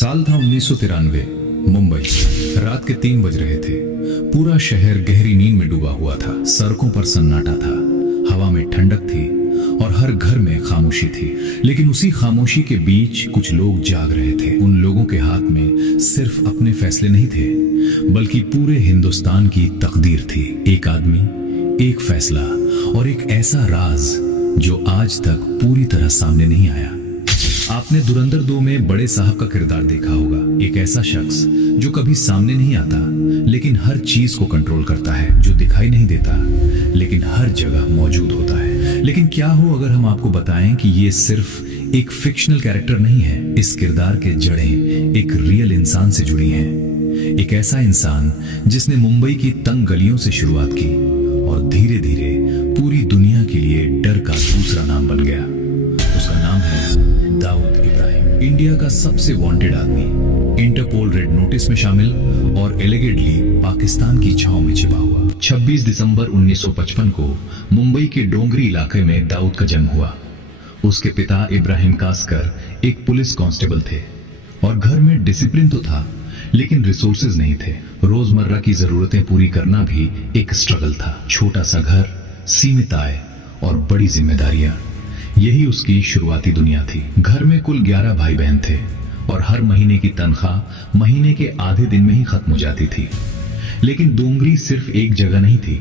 साल था 1993। मुंबई। रात के 3 बज रहे थे। पूरा शहर गहरी नींद में डूबा हुआ था। सड़कों पर सन्नाटा था, हवा में ठंडक थी और हर घर में खामोशी थी। लेकिन उसी खामोशी के बीच कुछ लोग जाग रहे थे। उन लोगों के हाथ में सिर्फ अपने फैसले नहीं थे, बल्कि पूरे हिंदुस्तान की तकदीर थी। एक आदमी, एक फैसला और एक ऐसा राज जो आज तक पूरी तरह सामने नहीं आया। आपने धुरंधर 2 में बड़े साहब का किरदार देखा होगा। एक ऐसा शख्स जो कभी सामने नहीं आता, लेकिन हर चीज को कंट्रोल करता है, जो दिखाई नहीं देता लेकिन हर जगह मौजूद होता है। लेकिन क्या हो अगर हम आपको बताएं कि ये सिर्फ एक फिक्शनल कैरेक्टर नहीं है। इस किरदार के जड़ें एक रियल इंसान से जुड़ी हैं। एक ऐसा इंसान जिसने मुंबई की तंग गलियों से शुरुआत की और धीरे धीरे पूरी दुनिया के लिए डर का दूसरा नाम बन गया। उसका नाम है दाऊद इब्राहिम। इंडिया का सबसे वांटेड आदमी, इंटरपोल रेड नोटिस में शामिल और एलिगेंटली पाकिस्तान की छांव में छिपा हुआ। 26 दिसंबर 1955 को मुंबई के डोंगरी इलाके में दाऊद का जन्म हुआ। उसके पिता इब्राहिम कासकर एक पुलिस कांस्टेबल थे और घर में डिसिप्लिन तो था, लेकिन रिसोर्सेज नहीं थे। रोजमर्रा की जरूरतें पूरी करना भी एक स्ट्रगल था। छोटा सा घर, सीमित आय और बड़ी जिम्मेदारियां, यही उसकी शुरुआती दुनिया थी। घर में कुल 11 भाई बहन थे और हर महीने की तनख्वाह महीने के आधे दिन में ही खत्म हो जाती थी। लेकिन डोंगरी सिर्फ एक जगह नहीं थी,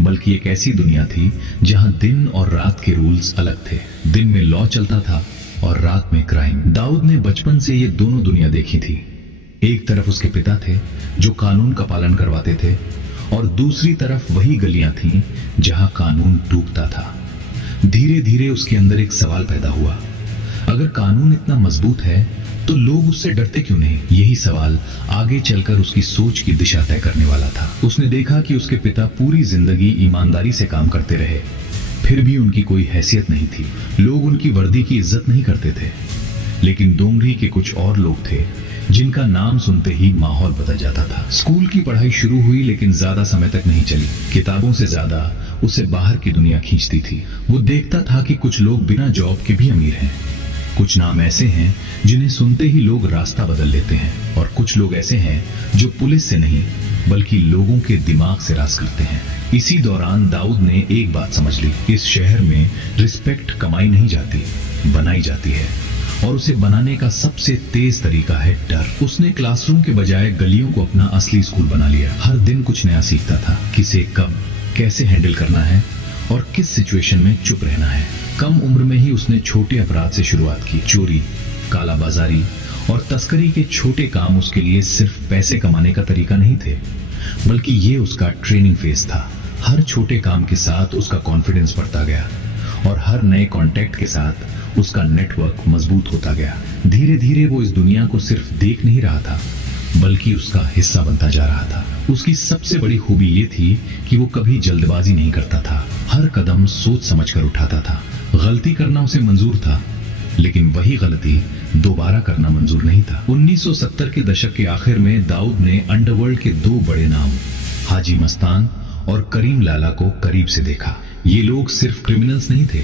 बल्कि एक ऐसी दुनिया थी जहां दिन और रात के रूल्स अलग थे। दिन में लॉ चलता था और रात में क्राइम। दाऊद ने बचपन से ये दोनों दुनिया देखी थी। एक तरफ उसके पिता थे जो कानून का पालन करवाते थे और दूसरी तरफ वही गलियां थीं जहां कानून टूटता था। धीरे धीरे उसके अंदर एक सवाल पैदा हुआ, अगर कानून इतना मजबूत है तो लोग उससे डरते क्यों नहीं? यही सवाल आगे चलकर उसकी सोच की दिशा तय करने वाला था। उसने देखा कि उसके पिता पूरी जिंदगी ईमानदारी से काम करते रहे, फिर भी उनकी कोई हैसियत नहीं थी। लोग उनकी वर्दी की इज्जत नहीं करते थे। लेकिन डोंगरी के कुछ और लोग थे जिनका नाम सुनते ही माहौल बदल जाता था। स्कूल की पढ़ाई शुरू हुई, लेकिन ज्यादा समय तक नहीं चली। किताबों से ज्यादा उसे बाहर की दुनिया खींचती थी। वो देखता था कि कुछ लोग बिना जॉब के भी अमीर हैं। कुछ नाम ऐसे हैं जिन्हें सुनते ही लोग रास्ता बदल लेते हैं, और कुछ लोग ऐसे हैं जो पुलिस से नहीं बल्कि लोगों के दिमाग से राज करते हैं। इसी दौरान दाऊद ने एक बात समझ ली, इस शहर में रिस्पेक्ट कमाई नहीं जाती, बनाई जाती है, और उसे बनाने का सबसे तेज तरीका है डर। उसने क्लासरूम के बजाय गलियों को अपना असली स्कूल बना लिया। हर दिन कुछ नया सीखता था, किसे कब कैसे हैंडल करना है और किस सिचुएशन में चुप रहना है। कम उम्र में ही उसने छोटे अपराध से शुरुआत की। चोरी, कालाबाजारी और तस्करी के छोटे काम उसके लिए सिर्फ पैसे कमाने का तरीका नहीं थे, बल्कि ये उसका ट्रेनिंग फेज था। हर छोटे काम के साथ उसका कॉन्फिडेंस बढ़ता गया और हर नए कॉन्टैक्ट के साथ उसका नेटवर्क मजबूत होता गया। धीरे धीरे वो इस दुनिया को सिर्फ देख नहीं रहा था, बल्कि उसका हिस्सा बनता जा रहा था। उसकी सबसे बड़ी खूबी ये थी कि वो कभी जल्दबाजी नहीं करता था। हर कदम सोच समझकर उठाता था। गलती करना उसे मंजूर था, लेकिन वही गलती दोबारा करना मंजूर नहीं था। 1970 के दशक के आखिर में दाऊद ने अंडरवर्ल्ड के 2 बड़े नाम, हाजी मस्तान और करीम लाला को करीब से देखा। ये लोग सिर्फ क्रिमिनल्स नहीं थे,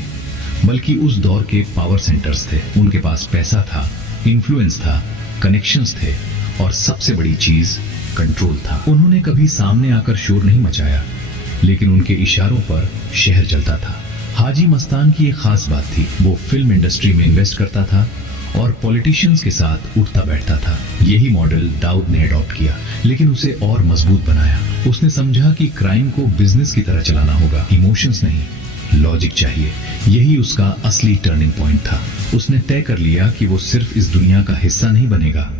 बल्कि उस दौर के पावर सेंटर्स थे। उनके पास पैसा था, इन्फ्लुएंस था, कनेक्शंस थे और सबसे बड़ी चीज कंट्रोल था। उन्होंने कभी सामने आकर शोर नहीं मचाया, लेकिन उनके इशारों पर शहर चलता था। हाजी मस्तान की एक खास बात थी, वो फिल्म इंडस्ट्री में इन्वेस्ट करता था और पॉलिटिशियंस के साथ उठता बैठता था। यही मॉडल दाऊद ने अडॉप्ट किया, लेकिन उसे और मजबूत बनाया। उसने समझा कि क्राइम को बिजनेस की तरह चलाना होगा, इमोशंस नहीं, लॉजिक चाहिए। यही उसका असली टर्निंग पॉइंट था। उसने तय कर लिया कि वो सिर्फ इस दुनिया का हिस्सा नहीं बनेगा,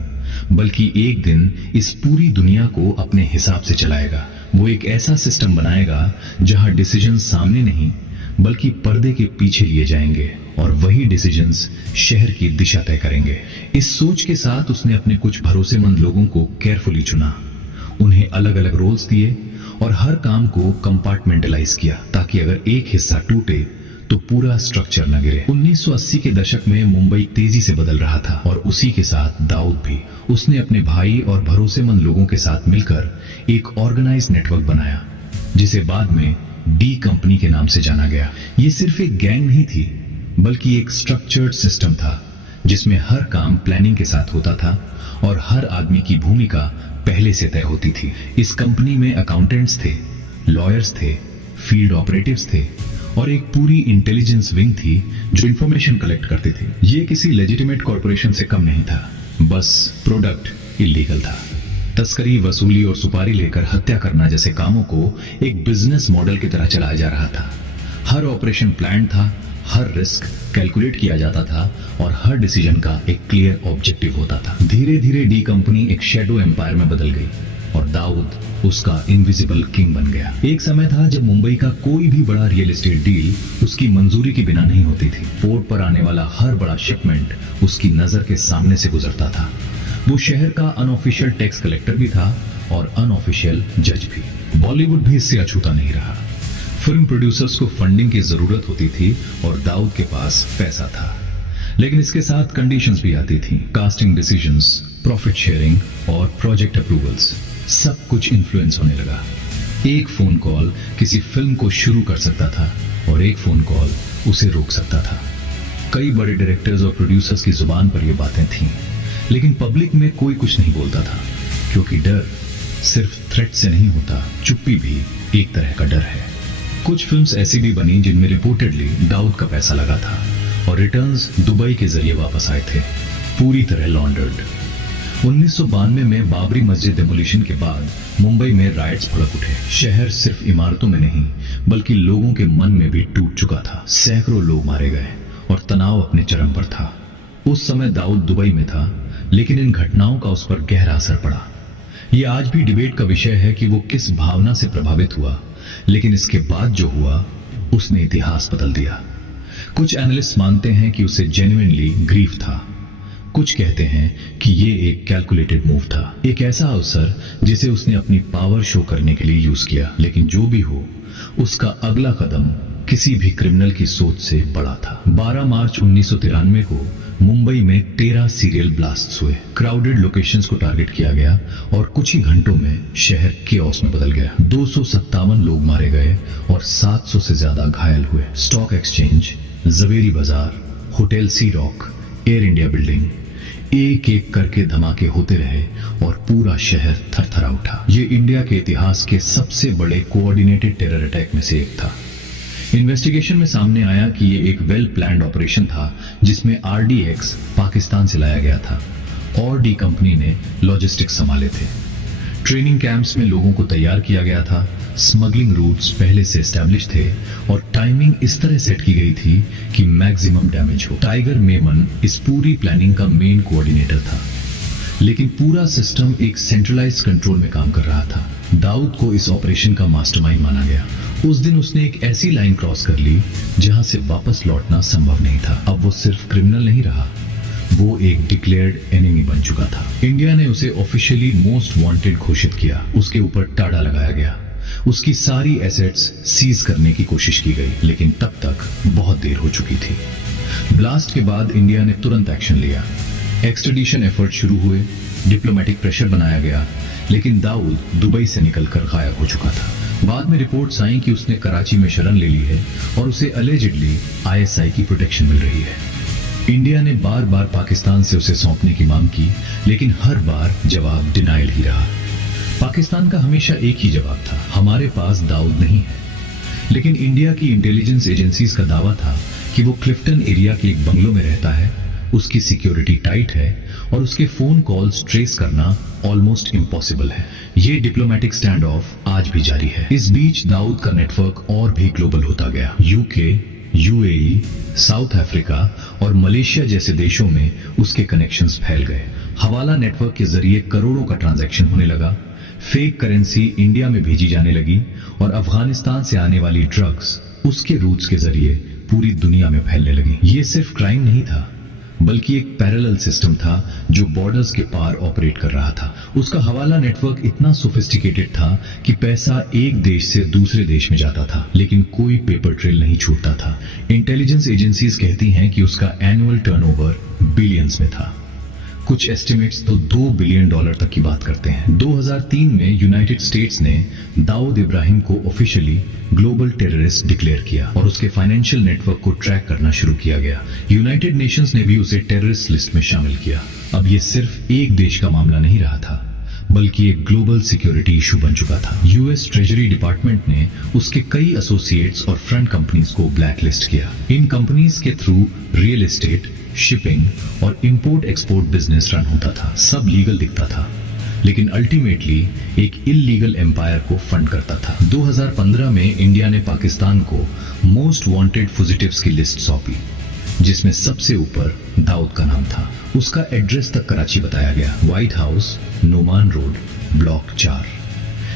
बल्कि एक दिन इस पूरी दुनिया को अपने हिसाब से चलाएगा। वो एक ऐसा सिस्टम बनाएगा जहां डिसीजन सामने नहीं बल्कि पर्दे के पीछे लिए जाएंगे, और वही डिसीजंस शहर की दिशा तय करेंगे। इस सोच के साथ उसने अपने कुछ भरोसेमंद लोगों को केयरफुली चुना, उन्हें अलग अलग रोल्स दिए और हर काम को कंपार्टमेंटलाइज किया, ताकि अगर एक हिस्सा टूटे तो पूरा स्ट्रक्चर न गिरे। 1980 के दशक में मुंबई तेजी से बदल रहा था और उसी के साथ दाऊद भी। उसने अपने भाई और भरोसेमंद लोगों के साथ मिलकर एक ऑर्गेनाइज नेटवर्क बनाया, जिसे बाद में डी कंपनी के नाम से जाना गया। ये सिर्फ एक गैंग नहीं थी, बल्कि एक स्ट्रक्चर्ड सिस्टम था जिसमें हर काम प्लानिंग के साथ होता था और हर आदमी की भूमिका पहले से तय होती थी। इस कंपनी में अकाउंटेंट्स थे, लॉयर्स थे, फील्ड ऑपरेटिव्स थे और एक पूरी इंटेलिजेंस विंग थी जो इंफॉर्मेशन कलेक्ट करती थी। ये किसी लेजिटिमेट कॉर्पोरेशन से कम नहीं था, बस प्रोडक्ट इलीगल था। तस्करी, वसूली और सुपारी लेकर हत्या करना जैसे कामों को एक बिजनेस मॉडल की तरह चलाया जा रहा था। हर ऑपरेशन प्लान था, हर रिस्क कैलकुलेट किया जाता था और हर डिसीजन का एक क्लियर ऑब्जेक्टिव होता था। धीरे धीरे डी कंपनी एक शैडो एम्पायर में बदल गई और दाऊद उसका इनविजिबल किंग बन गया। एक समय था जब मुंबई का कोई भी बड़ा रियल एस्टेट डील उसकी मंजूरी के बिना नहीं होती थी। पोर्ट पर आने वाला हर बड़ा शिपमेंट उसकी नजर के सामने से गुजरता था। वो शहर का अनऑफिशियल टैक्स कलेक्टर भी था और अनऑफिशियल जज भी। बॉलीवुड भी इससे अछूता नहीं रहा। फिल्म प्रोड्यूसर्स को फंडिंग की जरूरत होती थी और दाऊद के पास पैसा था, लेकिन इसके साथ कंडीशंस भी आती थी। कास्टिंग डिसीजंस, प्रॉफिट शेयरिंग और प्रोजेक्ट अप्रूवल्स, सब कुछ इन्फ्लुएंस होने लगा। एक फोन कॉल किसी फिल्म को शुरू कर सकता था और एक फोन कॉल उसे रोक सकता था। कई बड़े डायरेक्टर्स और प्रोड्यूसर्स की जुबान पर ये बातें थीं, लेकिन पब्लिक में कोई कुछ नहीं बोलता था, क्योंकि डर सिर्फ थ्रेट से नहीं होता, चुप्पी भी एक तरह का डर है। कुछ फिल्म्स ऐसी भी बनी जिनमें रिपोर्टेडली दाऊद का पैसा लगा था और रिटर्न्स दुबई के जरिए वापस आए थे, पूरी तरह लॉन्डर्ड। 1992 में बाबरी मस्जिद डेमोलिशन के बाद मुंबई में राइट्स भड़क उठे। शहर सिर्फ इमारतों में नहीं बल्कि लोगों के मन में भी टूट चुका था। सैकड़ों लोग मारे गए और तनाव अपने चरम पर था। उस समय दाऊद दुबई में था, लेकिन इन घटनाओं का उस पर गहरा असर पड़ा। यह आज भी डिबेट का विषय है कि वो किस भावना से प्रभावित हुआ, लेकिन इसके बाद जो हुआ उसने इतिहास बदल दिया। कुछ एनालिस्ट मानते हैं कि उसे जेन्युइनली ग्रीफ था, कुछ कहते हैं कि ये एक कैलकुलेटेड मूव था, एक ऐसा अवसर जिसे उसने अपनी पावर शो करने के लिए यूज किया। लेकिन जो भी हो, उसका अगला कदम किसी भी क्रिमिनल की सोच से बड़ा था। 12 मार्च 1993 को मुंबई में 13 सीरियल ब्लास्ट्स हुए। क्राउडेड लोकेशंस को टारगेट किया गया और कुछ ही घंटों में शहर केओस में बदल गया। 257 लोग मारे गए और 700 से ज्यादा घायल हुए। स्टॉक एक्सचेंज, जवेरी बाजार, होटल सी रॉक, एयर इंडिया बिल्डिंग, एक एक करके धमाके होते रहे और पूरा शहर थरथरा उठा। ये इंडिया के इतिहास के सबसे बड़े कोऑर्डिनेटेड टेरर अटैक में से एक था। इन्वेस्टिगेशन में सामने आया कि ये एक वेल प्लान्ड ऑपरेशन था जिसमें RDX पाकिस्तान से लाया गया था और डी कंपनी ने लॉजिस्टिक्स संभाले थे। ट्रेनिंग कैंप्स में लोगों को तैयार किया गया था, स्मगलिंग रूट्स पहले से एस्टैब्लिश थे और टाइमिंग इस तरह सेट की गई थी कि मैक्सिमम डैमेज हो। टाइगर मेमन इस पूरी प्लानिंग का मेन कोऑर्डिनेटर था, लेकिन पूरा सिस्टम एक सेंट्रलाइज्ड कंट्रोल में काम कर रहा था। दाऊद को इस ऑपरेशन का मास्टरमाइंड माना गया। उस दिन उसने एक ऐसी लाइन क्रॉस कर ली जहां से वापस लौटना संभव नहीं था। अब वो सिर्फ क्रिमिनल नहीं रहा, वो एक डिक्लेयर्ड एनिमी बन चुका था। इंडिया ने उसे ऑफिशियली मोस्ट वांटेड घोषित किया, उसके ऊपर टाड़ा लगाया गया, उसकी सारी एसेट्स सीज करने की कोशिश की गई, लेकिन तब तक बहुत देर हो चुकी थी। ब्लास्ट के बाद इंडिया ने तुरंत एक्शन लिया। एक्सट्रेडिशन एफर्ट शुरू हुए, डिप्लोमेटिक प्रेशर बनाया गया, लेकिन दाऊद दुबई से निकलकर गायब हो चुका था। बाद में रिपोर्ट्स आई कि उसने कराची में शरण ले ली है और उसे अलेजिडली ISI की प्रोटेक्शन मिल रही है। इंडिया ने बार बार पाकिस्तान से उसे सौंपने की मांग की, लेकिन हर बार जवाब डिनाइल ही रहा। पाकिस्तान का हमेशा एक ही जवाब था, हमारे पास दाऊद नहीं है। लेकिन इंडिया की इंटेलिजेंस एजेंसीज का दावा था कि वो क्लिफ्टन एरिया के एक बंगलो में रहता है, उसकी सिक्योरिटी टाइट है और उसके फोन कॉल्स ट्रेस करना ऑलमोस्ट इम्पॉसिबल है। ये डिप्लोमेटिक स्टैंड ऑफ आज भी जारी है। इस बीच दाऊद का नेटवर्क और भी ग्लोबल होता गया। UK, UAE, साउथ अफ्रीका और मलेशिया जैसे देशों में उसके कनेक्शंस फैल गए। हवाला नेटवर्क के जरिए करोड़ों का ट्रांजैक्शन होने लगा, फेक करेंसी इंडिया में भेजी जाने लगी और अफगानिस्तान से आने वाली ड्रग्स उसके रूट्स के जरिए पूरी दुनिया में फैलने लगी। ये सिर्फ क्राइम नहीं था, बल्कि एक पैरेलल सिस्टम था जो बॉर्डर्स के पार ऑपरेट कर रहा था। उसका हवाला नेटवर्क इतना सोफिस्टिकेटेड था कि पैसा एक देश से दूसरे देश में जाता था, लेकिन कोई पेपर ट्रेल नहीं छूटता था। इंटेलिजेंस एजेंसीज कहती हैं कि उसका एनुअल टर्नओवर बिलियंस में था। कुछ एस्टिमेट्स तो $2 बिलियन तक की बात करते हैं। 2003 में यूनाइटेड स्टेट्स ने दाऊद इब्राहिम को ऑफिशियली ग्लोबल टेररिस्ट डिक्लेयर किया और उसके फाइनेंशियल नेटवर्क को ट्रैक करना शुरू किया गया। यूनाइटेड नेशंस ने भी उसे टेररिस्ट लिस्ट में शामिल किया। अब ये सिर्फ एक देश का मामला नहीं रहा था, बल्कि एक ग्लोबल सिक्योरिटी इशू बन चुका था। यूएस ट्रेजरी डिपार्टमेंट ने उसके कई एसोसिएट्स और फ्रंट कंपनीज को ब्लैकलिस्ट किया। इन कंपनीज के थ्रू रियल एस्टेट, शिपिंग और इंपोर्ट एक्सपोर्ट बिजनेस रन होता था। सब लीगल दिखता था, लेकिन अल्टीमेटली एक इल्लीगल एम्पायर को फंड करता था। 2015 में इंडिया ने पाकिस्तान को मोस्ट वांटेड फुजिटिव्स की लिस्ट सौंपी, जिसमें सबसे ऊपर दाऊद का नाम था। उसका एड्रेस तक कराची बताया गया, white house, Noman road, block 4।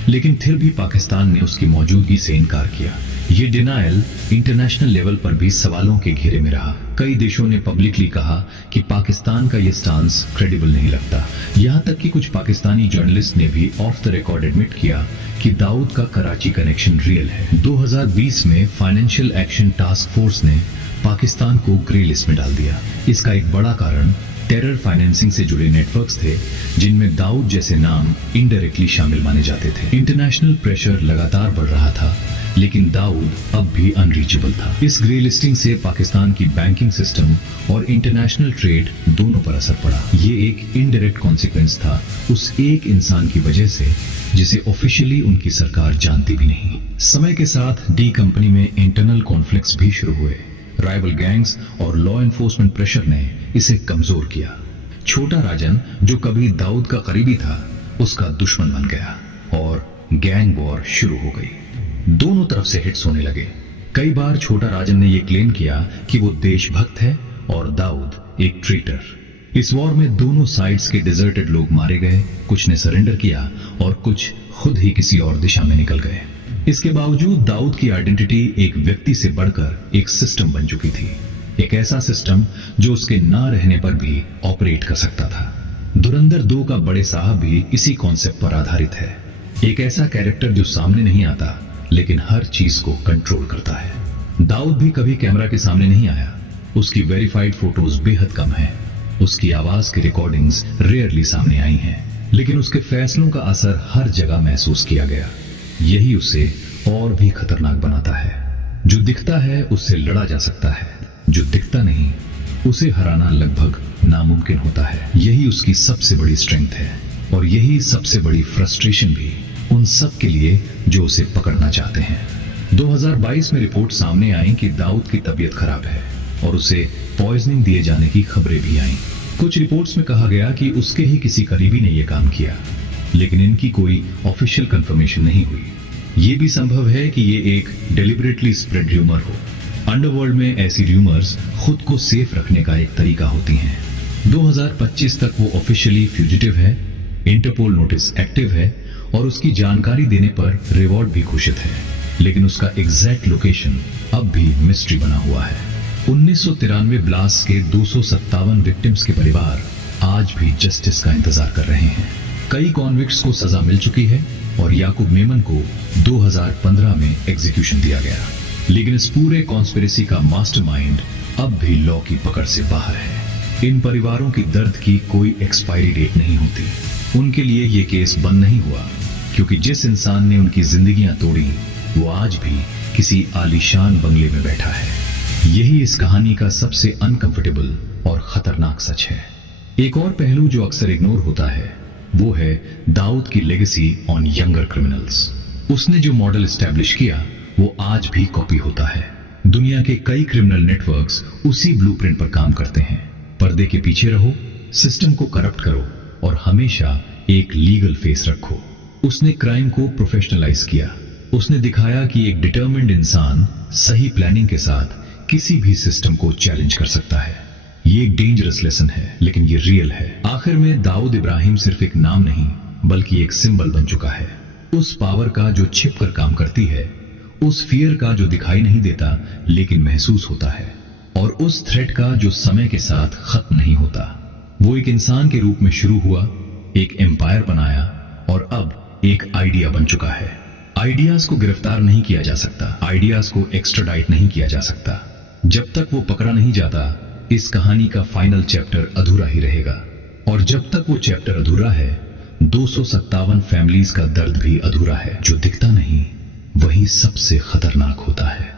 लेकिन फिर भी पाकिस्तान ने उसकी मौजूदगी से इनकार किया। ये डिनायल इंटरनेशनल लेवल पर भी सवालों के घेरे में रहा। कई देशों ने पब्लिकली कहा कि पाकिस्तान का ये स्टांस क्रेडिबल नहीं लगता। यहां तक कि कुछ पाकिस्तानी जर्नलिस्ट ने भी ऑफ द रिकॉर्ड एडमिट किया कि दाऊद का कराची कनेक्शन रियल है। 2020 में फाइनेंशियल एक्शन टास्क फोर्स ने पाकिस्तान को ग्रे लिस्ट में डाल दिया। इसका एक बड़ा कारण टेरर फाइनेंसिंग से जुड़े नेटवर्क्स थे, जिनमें दाऊद जैसे नाम इनडायरेक्टली शामिल माने जाते थे। इंटरनेशनल प्रेशर लगातार बढ़ रहा था, लेकिन दाऊद अब भी अनरीचेबल था। इस ग्रे लिस्टिंग से पाकिस्तान की बैंकिंग सिस्टम और इंटरनेशनल ट्रेड दोनों पर असर पड़ा। ये एक इनडायरेक्ट कॉन्सिक्वेंस था उस एक इंसान की वजह से, जिसे ऑफिशियली उनकी सरकार जानती भी नहीं। समय के साथ डी कंपनी में इंटरनल कॉन्फ्लिक्ट्स भी शुरू हुए। राइवल गैंग्स और लॉ एनफोर्समेंट प्रेशर ने इसे कमजोर किया। छोटा राजन, जो कभी दाऊद का करीबी था, उसका दुश्मन बन गया और गैंग वॉर शुरू हो गई। दोनों तरफ से हिट्स होने लगे। कई बार छोटा राजन ने यह क्लेम किया कि वो देशभक्त है और दाऊद एक ट्रेटर। इस वॉर में दोनों साइड्स के डिजर्टेड लोग मारे गए, कुछ ने सरेंडर किया और कुछ खुद ही किसी और दिशा में निकल गए। इसके बावजूद दाऊद की आइडेंटिटी एक व्यक्ति से बढ़कर एक सिस्टम बन चुकी थी। एक ऐसा सिस्टम जो उसके ना रहने पर भी ऑपरेट कर सकता था। धुरंधर 2 का बड़े साहब भी इसी कॉन्सेप्ट पर आधारित है। एक ऐसा कैरेक्टर जो सामने नहीं आता, लेकिन हर चीज को कंट्रोल करता है। दाऊद भी कभी कैमरा के सामने नहीं आया। उसकी वेरीफाइड फोटोज बेहद कम हैं। उसकी आवाज की रिकॉर्डिंग्स रेयरली सामने आई हैं, लेकिन उसके फैसलों का असर हर जगह महसूस किया गया। यही उसे और भी खतरनाक बनाता है। जो दिखता है उससे लड़ा जा सकता है, जो दिखता नहीं उसे हराना लगभग नामुमकिन होता है। यही उसकी सबसे बड़ी स्ट्रेंथ है और यही सबसे बड़ी फ्रस्ट्रेशन भी उन सब के लिए जो उसे पकड़ना चाहते हैं। 2022 में रिपोर्ट सामने आई कि दाऊद की तबीयत खराब है और उसे पॉइजनिंग दिए जाने की खबरें भी आईं। कुछ रिपोर्ट्स में कहा गया कि उसके ही किसी करीबी ने यह काम किया, लेकिन इनकी कोई ऑफिशियल कंफर्मेशन नहीं हुई। यह भी संभव है कि ये एक डेलिबरेटली स्प्रेड र्यूमर हो। अंडरवर्ल्ड में ऐसी र्यूमर्स खुद को सेफ रखने का एक तरीका होती हैं। 2025 तक वो ऑफिशियली फ्यूजिटिव है, इंटरपोल नोटिस एक्टिव है और उसकी जानकारी देने पर रिवॉर्ड भी घोषित है, लेकिन उसका एग्जैक्ट लोकेशन अब भी मिस्ट्री बना हुआ है। 1993 ब्लास्ट के 257 विक्टिम्स के परिवार आज भी जस्टिस का इंतजार कर रहे हैं। कई कॉन्विक्ट्स को सजा मिल चुकी है और याकूब मेमन को 2015 में एग्जीक्यूशन दिया गया, लेकिन इस पूरे कॉन्स्पिरेसी का मास्टरमाइंड अब भी लॉ की पकड़ से बाहर है। इन परिवारों की दर्द की कोई एक्सपायरी डेट नहीं होती। उनके लिए ये केस बंद नहीं हुआ, क्योंकि जिस इंसान ने उनकी जिंदगियां तोड़ी वो आज भी किसी आलीशान बंगले में बैठा है। यही इस कहानी का सबसे अनकंफर्टेबल और खतरनाक सच है। एक और पहलू जो अक्सर इग्नोर होता है वो है दाऊद की लेगेसी ऑन यंगर क्रिमिनल्स। उसने जो मॉडल एस्टैब्लिश किया वो आज भी कॉपी होता है। दुनिया के कई क्रिमिनल नेटवर्क्स उसी ब्लूप्रिंट पर काम करते हैं। पर्दे के पीछे रहो, सिस्टम को करप्ट करो और हमेशा एक लीगल फेस रखो। उसने क्राइम को प्रोफेशनलाइज किया। उसने दिखाया कि एक डिटर्मिन्ड इंसान सही प्लानिंग के साथ किसी भी सिस्टम को चैलेंज कर सकता है। ये एक डेंजरस लेसन है, लेकिन ये रियल है। आखिर में दाऊद इब्राहिम सिर्फ एक नाम नहीं, बल्कि एक सिंबल बन चुका है। उस पावर का जो छिप कर काम करती है, उस फियर का जो दिखाई नहीं देता लेकिन महसूस होता है, और उस थ्रेट का जो समय के साथ खत्म नहीं होता। वो एक इंसान के रूप में शुरू हुआ, एक एम्पायर बनाया और अब एक आइडिया बन चुका है। आइडियाज को गिरफ्तार नहीं किया जा सकता, आइडियाज को एक्स्ट्राडाइट नहीं किया जा सकता। जब तक वो पकड़ा नहीं जाता, इस कहानी का फाइनल चैप्टर अधूरा ही रहेगा। और जब तक वो चैप्टर अधूरा है 257 फैमिलीज का दर्द भी अधूरा है। जो दिखता नहीं वही सबसे खतरनाक होता है।